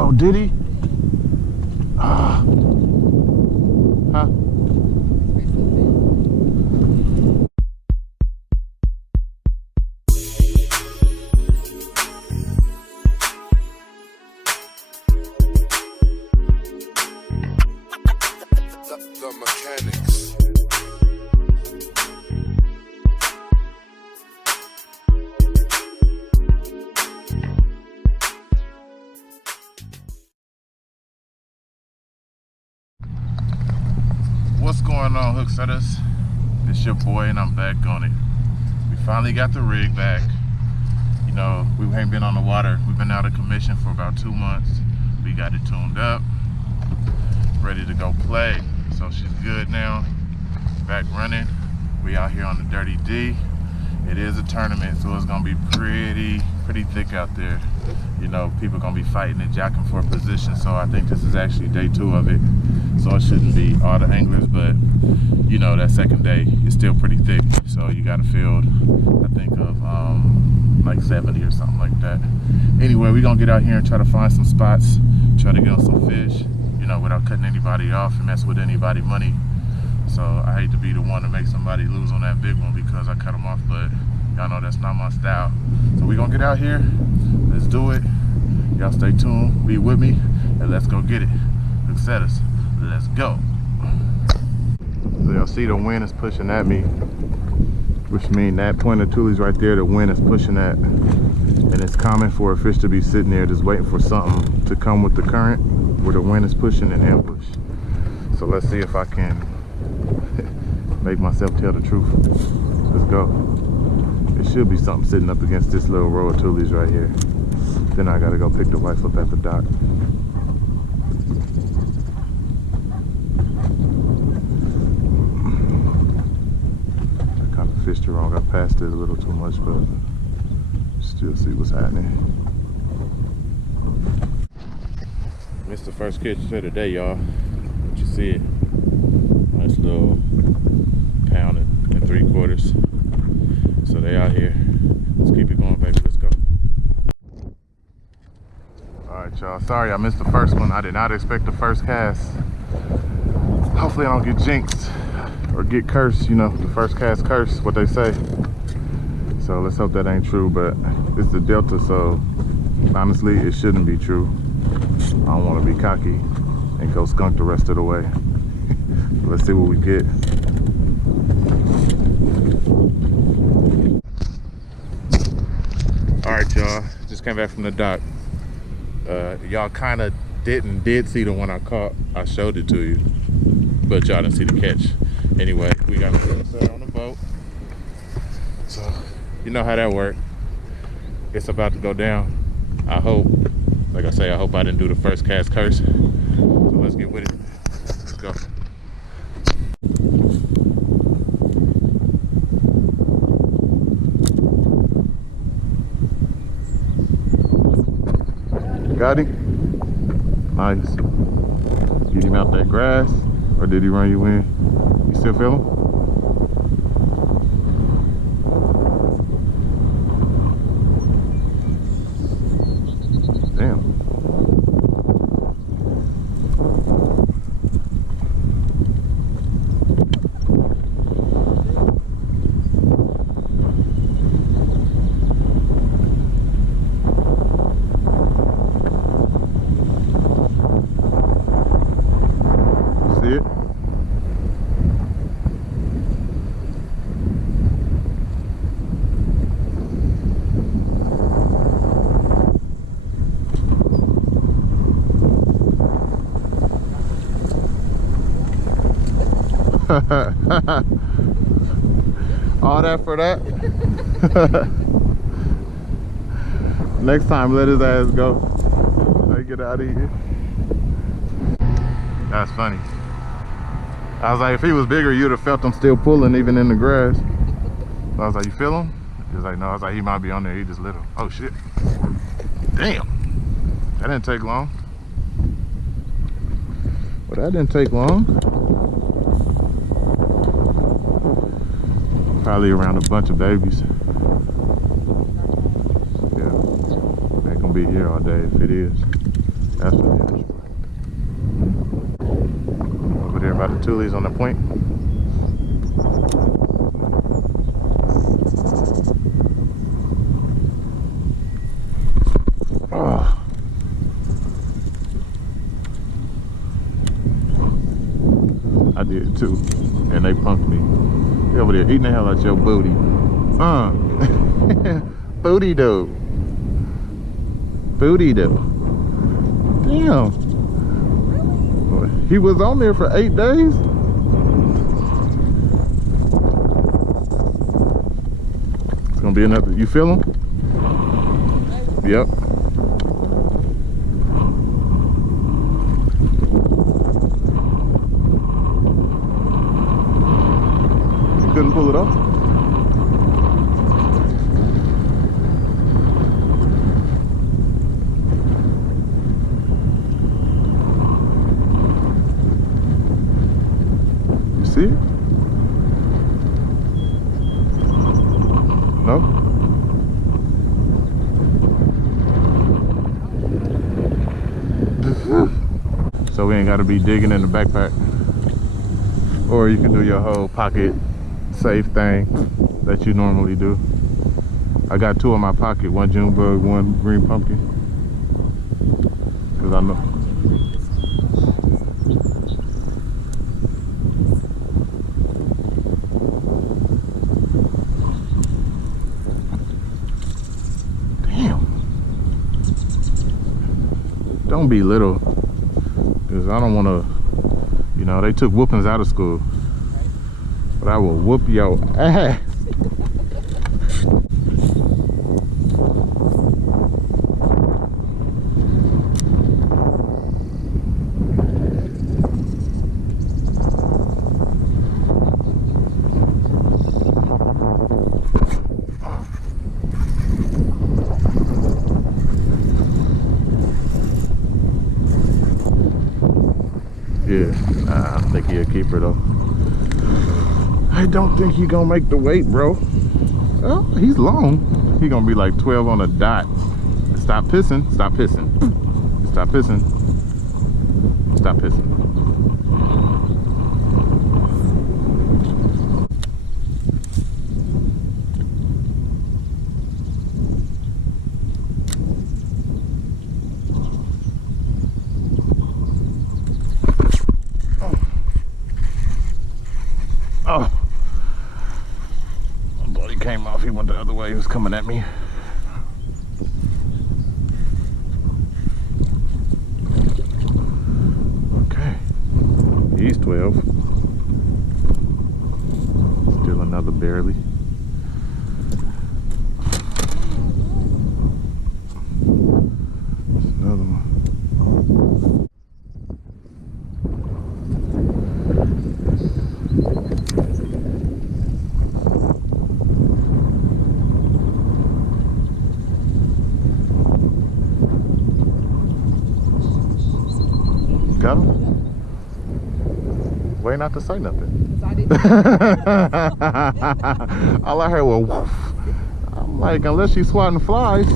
Oh, did he? Huh? The mechanics. What's going on, hook setters? It's your boy and I'm back on it. We finally got the rig back. You know, we ain't been on the water. We've been out of commission for about 2 months. We got it tuned up, ready to go play. So she's good now, back running. We out here on the Dirty D. It is a tournament, so it's gonna be pretty thick out there. You know, people gonna be fighting and jacking for position. So I think this is actually day 2 of it. So it shouldn't be all the anglers, but you know, that second day is still pretty thick. So you got a field, I think of like 70 or something like that. Anyway, we gonna get out here and try to find some spots, try to get on some fish, you know, without cutting anybody off and mess with anybody money. So I hate to be the one to make somebody lose on that big one because I cut them off, but y'all know that's not my style. So we gonna get out here, let's do it. Y'all stay tuned, be with me, and let's go get it. Hook setters, let's go. So y'all see the wind is pushing at me, which means that point of tulies right there, the wind is pushing at. And it's common for a fish to be sitting there just waiting for something to come with the current where the wind is pushing and ambush. So let's see if I can make myself tell the truth. Let's go. It should be something sitting up against this little row of tulies right here. Then I gotta go pick the wife up at the dock. I kind of fished it wrong. I passed it a little too much, but still see what's happening. Missed the first catch for the day, y'all. What you see it? Nice little pound and 3/4. So they out here. Let's keep it going, baby. Let's go. Alright, y'all. Sorry I missed the first one. I did not expect the first cast. Hopefully I don't get jinxed or get cursed. You know, the first cast curse, what they say. So let's hope that ain't true, but it's the Delta, so honestly, it shouldn't be true. I don't want to be cocky and go skunk the rest of the way. Let's see what we get. All right, y'all, just came back from the dock. Y'all kind of did see the one I caught. I showed it to you, but y'all didn't see the catch. Anyway, we got a on the boat. So you know how that works. It's about to go down. I hope, like I say, I hope I didn't do the first cast curse. So let's get with it. Let's go. Got him? Nice. Get him out that grass, or did he run you in? You still feel him? All that for that? Next time, let his ass go. I get out of here. That's funny. I was like, if he was bigger, you'd have felt him still pulling even in the grass. So I was like, you feel him? He was like, no. I was like, he might be on there. He just little. Oh shit. Damn. That didn't take long. Well, that didn't take long. Probably around a bunch of babies. Yeah, they ain't gonna be here all day if it is. That's what it is. Over there by the Tulies on the point. Oh. I did too. And they punked me. They over there eating the hell out your booty. Booty though. Booty though. Damn. He was on there for 8 days? It's gonna be another. You feel him? Yep. You couldn't pull it off? You see it? No? So we ain't got to be digging in the backpack. Or you can do your whole pocket safe thing that you normally do. I got 2 in my pocket, 1 June bug, 1 green pumpkin. Cause I know. Damn. Don't be little. Cause I don't wanna, you know, they took whoopings out of school. But I will whoop your ass. Yeah, nah, I think he'll keep her though. I don't think he gonna make the weight, bro. Oh, he's long. He gonna be like 12 on a dot. Stop pissing. Stop pissing. Stop pissing. Stop pissing. Oh. My buddy came off. He went the other way. He was coming at me. Okay. He's 12. Still another barely. There's another one. Got him? Way not to say nothing. All I heard was woof. I'm like, unless she's swatting flies.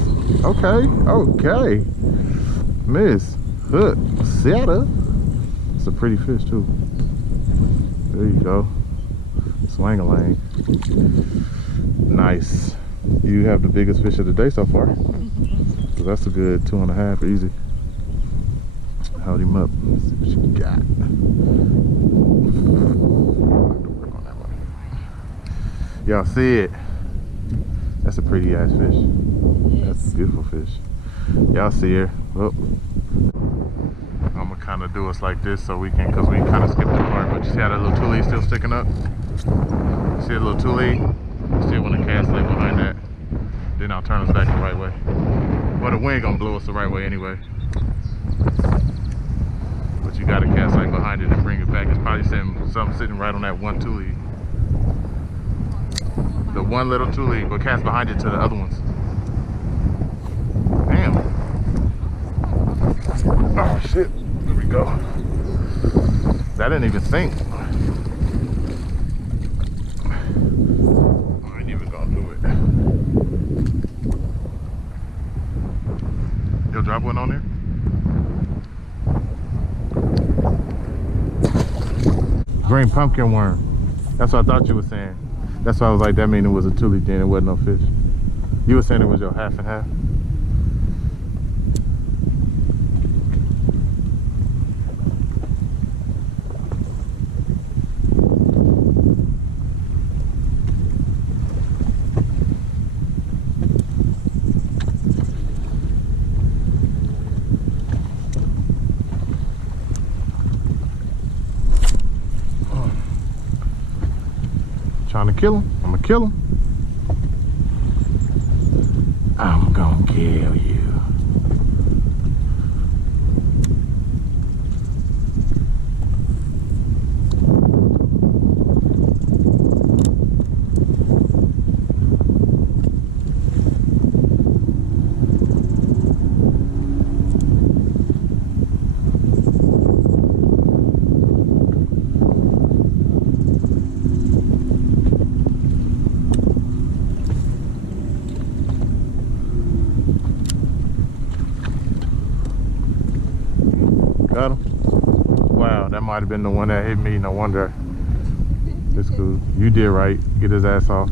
Okay, okay. Miss Hook Setter. It's a pretty fish too. There you go. Swang-a-lang. Nice. You have the biggest fish of the day so far. So that's a good 2.5, easy. Hold him up. Let's see what you got. Y'all see it? That's a pretty ass fish. That's a beautiful fish. Y'all see her? Oh. I'm gonna kind of do us like this so we can, cause we kind of skipped the part. But you see how that little tule still sticking up? See that little tule? See it when the cast like behind that. Then I'll turn us back the right way. Well, the wind gonna blow us the right way anyway. But you got a cast light behind it and bring it back. It's probably something sitting right on that one tule. The one little tule, but cast behind it to the other ones. Damn. Oh shit. There we go. That didn't even sink. I ain't even gonna do it. You'll drop one on there? green pumpkin worm. That's what I thought you were saying. That's why I was like, that mean it was a tule then, it wasn't no fish. You were saying it was your half and half. Trying to kill him. I'm gonna kill him. I'm gonna kill you. Got him. Wow, that might have been the one that hit me. No wonder. It's cool. You did right. Get his ass off.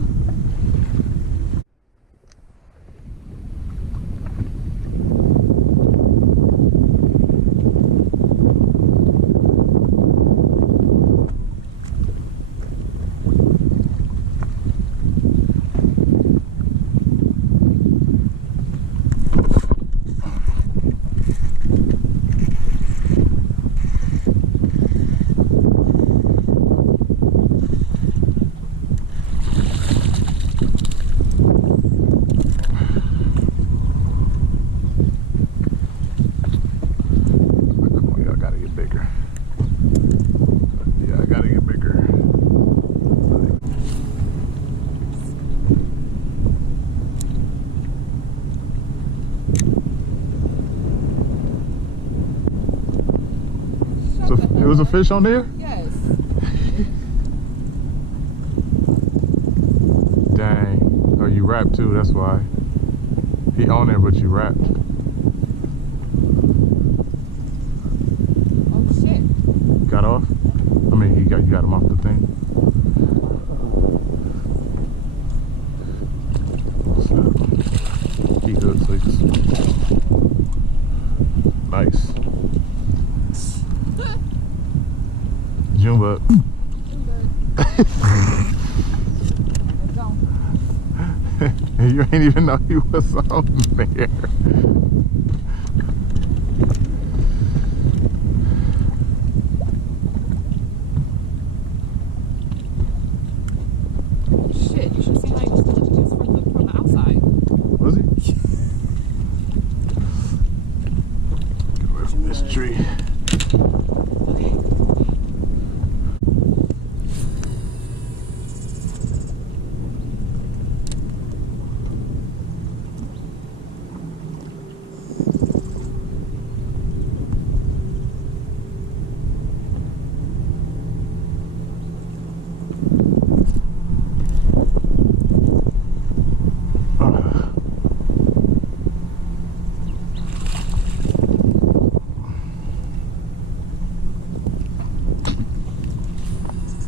It was a fish on there? Yes. Dang. Oh, you wrapped too, that's why. He on there, but you wrapped. Oh shit. Got off? I mean, you got him off the thing. He hooked, so he just... Nice. Jump up. You ain't even know he was on there. Shit, you should see how he was just looking from the outside. Was he? Get away from this tree.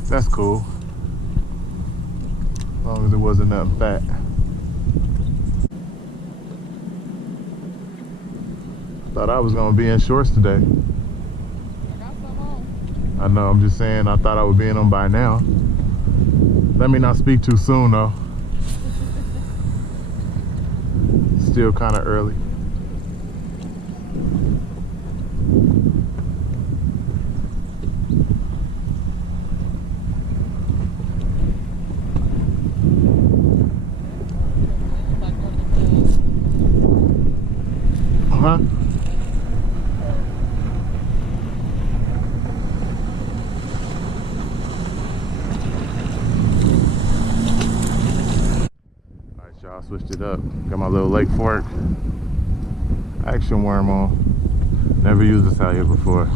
That's cool. As long as it wasn't nothing fat. Thought I was gonna be in shorts today. I got some on. I know, I'm just saying, I thought I would be in them by now. Let me not speak too soon though. Still kind of early. Huh? Alright y'all, switched it up. Got my little Lake Fork action worm on. Never used this out here before.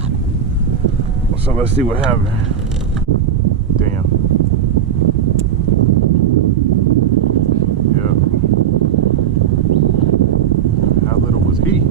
So let's see what happened. Damn. Yep. How little was he?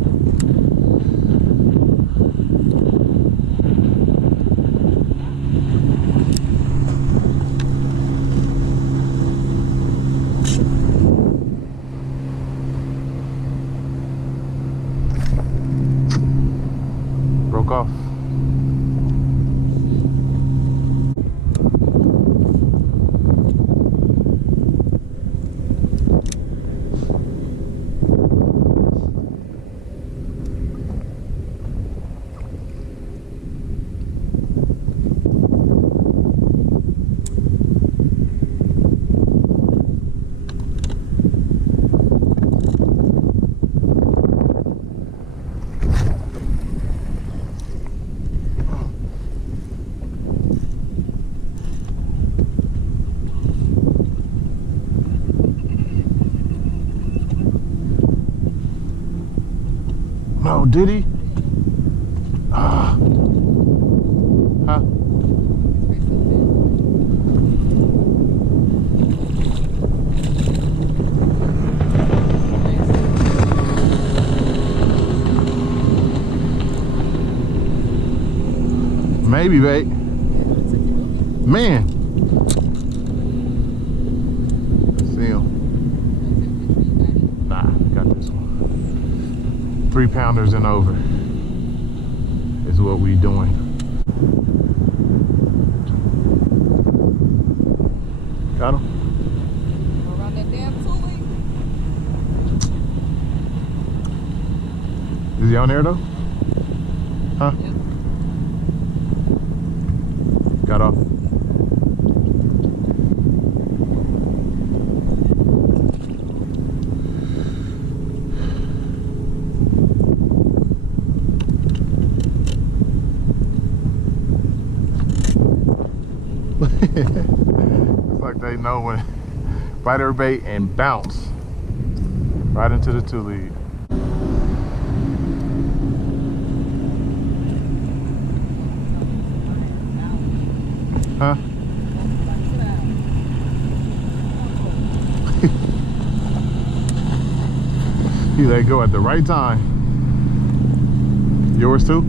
Oh, did he? Ah. Huh? Maybe, babe. Man. See him. Nah, got this one. 3-pounders and over is what we doing. Got him? Around that damn toolie. Is he on there though? Huh? Yeah. Got off. It's like they know when biter bait and bounce right into the two lead. Huh? You let go at the right time. Yours too?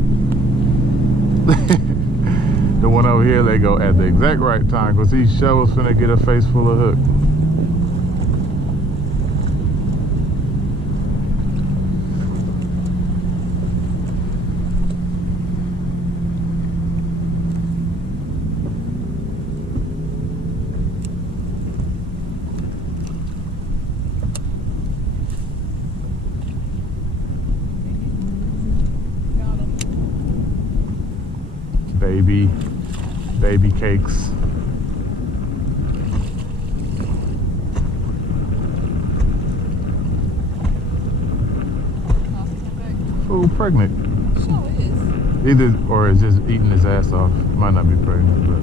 The one over here, they go at the exact right time because these shovels finna get a face full of hook. Baby cakes. Fool pregnant. Sure is. Either or is just eating his ass off. Might not be pregnant, but.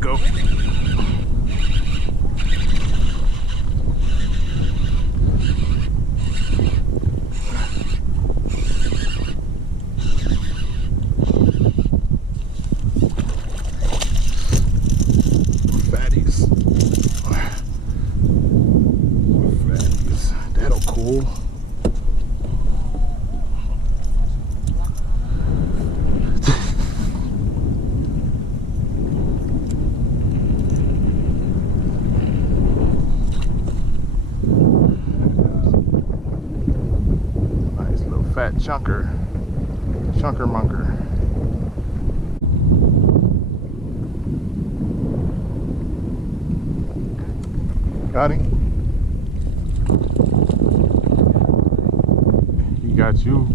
Go. Fatties. Fatties. That'll cool. Fat chunker munker. Got him. He got you.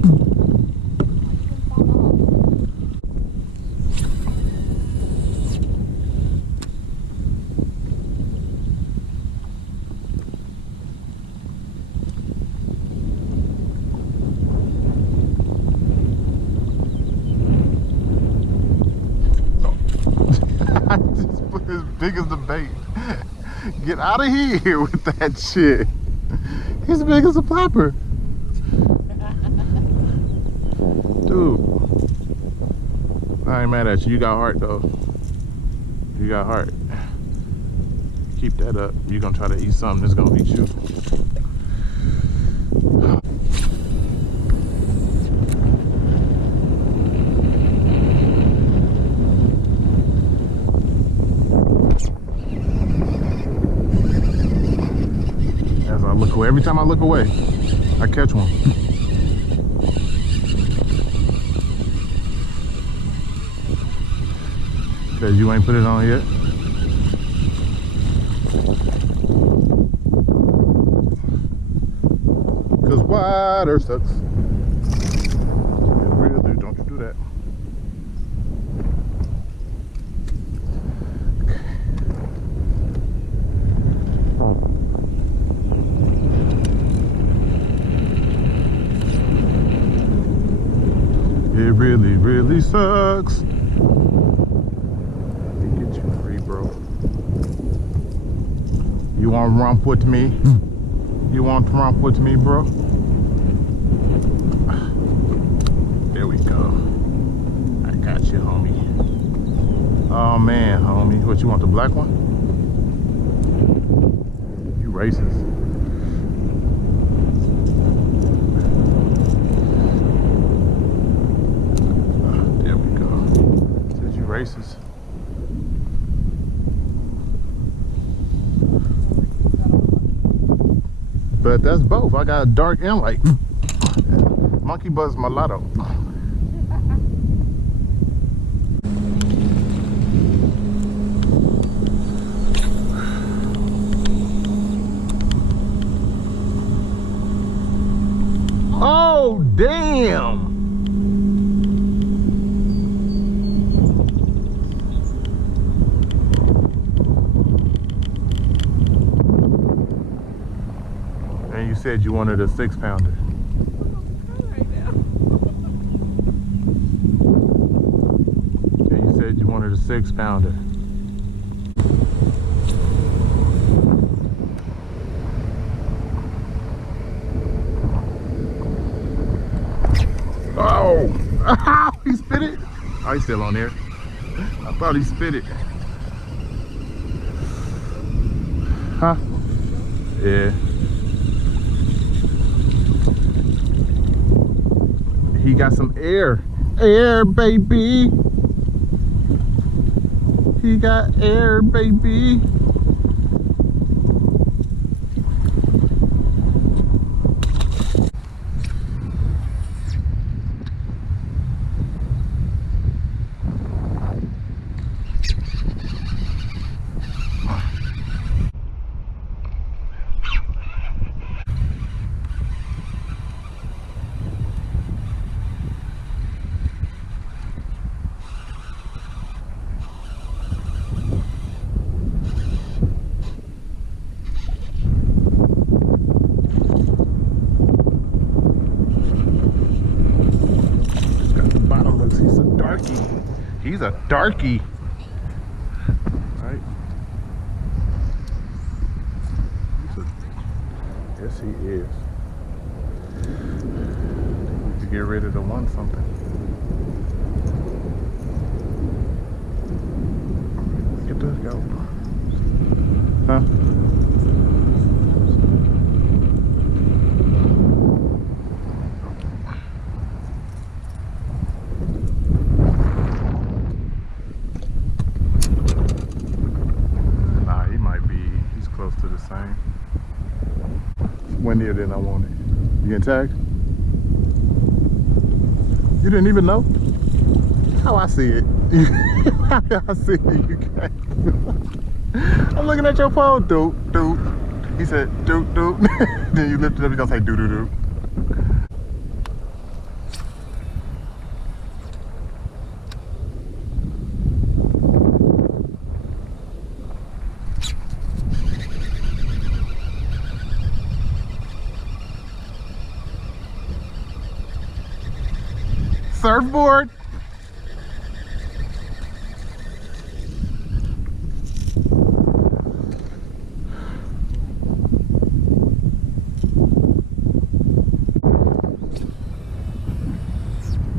As big as the bait. Get out of here with that shit. He's as big as a plopper. Dude. I ain't mad at you. You got heart though. You got heart. Keep that up. You're gonna try to eat something that's gonna eat you. Every time I look away, I catch one. Cause you ain't put it on yet. Cause water sucks. It really do. Don't you do that. really sucks. Let me get you free, bro. You want to romp with me? You want to romp with me, bro? There we go. I got you, homie. Oh man, homie. What, you want the black one? You racist. There we go. Says you racist. But that's both. I got a dark and light. Monkey buzz mulatto. Oh, damn. And you said you wanted a 6-pounder. Right now. And you said you wanted a 6-pounder. Oh! He spit it? Oh, he's still on there. I thought he spit it. Huh? Yeah. He got some air. Air, baby. He got air, baby. He's a darky. Right? Yes, he is. Need to get rid of the one something. Get this go. Huh? Windier than I wanted. You getting tagged? You didn't even know? How I see it. How I see it, you can't. I'm looking at your phone, dude. He said, dude. Then you lift it up, you're gonna say, do. Surfboard.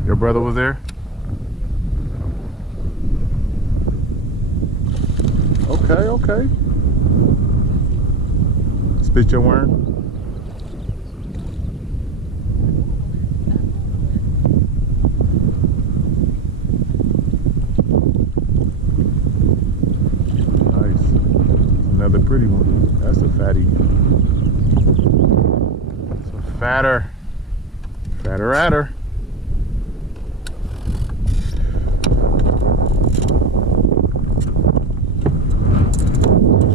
Your brother was there? Okay. Spit your worm. Another pretty one. That's a fatty. It's a fatter adder.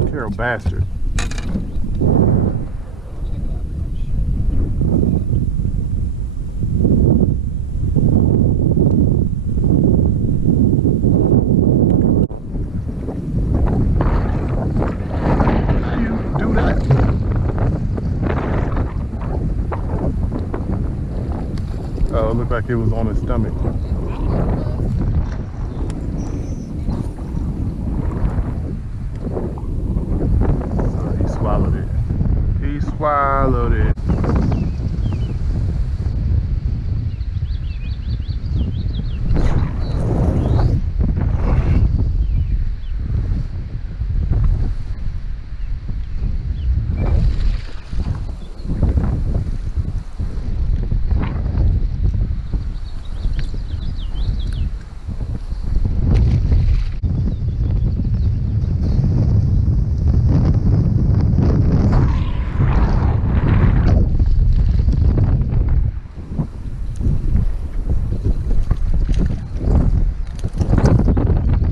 Carol bastard. Oh, it looked like it was on his stomach. supply loaded.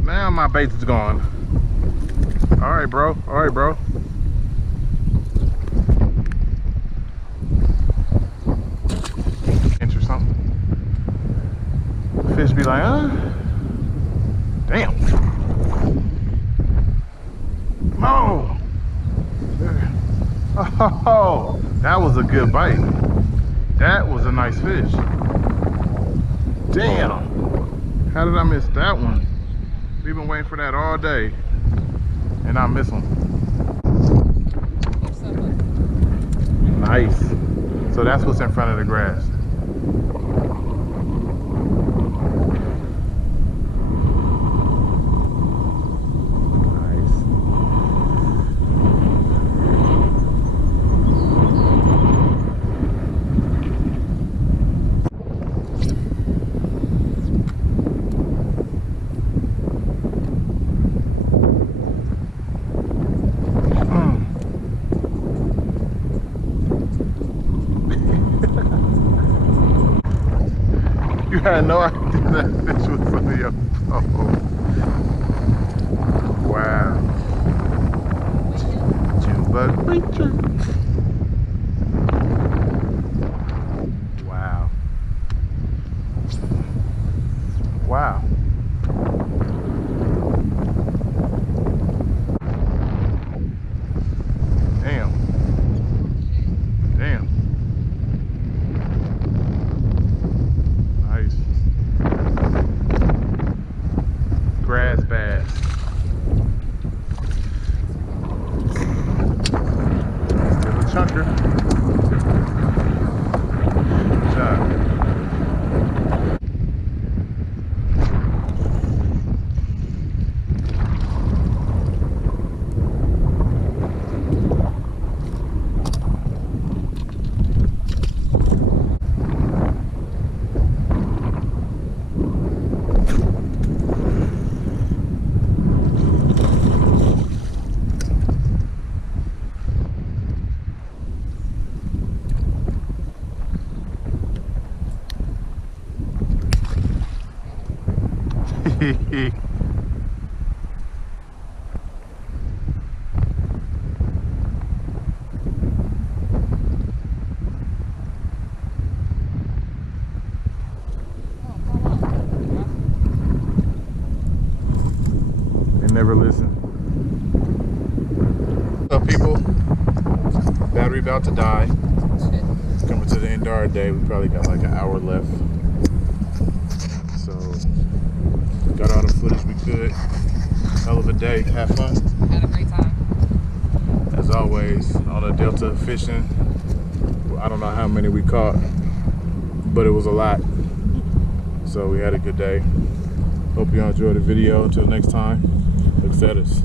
Now my bait is gone. All right, bro. All right, bro. Inch or something. Fish be like, huh? Damn. Oh. Oh, that was a good bite. That was a nice fish. Damn. How did I miss that one? We've been waiting for that all day, and I miss them. Nice. So that's what's in front of the grass. You had no idea that fish was on your phone. Wow. June bug creature. Wow. Wow. Damn. Damn. Nice. Grass bass. Still a chunker. Good job. And never listen. What's up, people? Battery about to die. Coming to the end of our day. We probably got like an hour left. So got all the footage we could. Hell of a day. Have fun. Had a great time. As always, on the Delta fishing. I don't know how many we caught, but it was a lot. So we had a good day. Hope you all enjoyed the video. Until next time, look at us.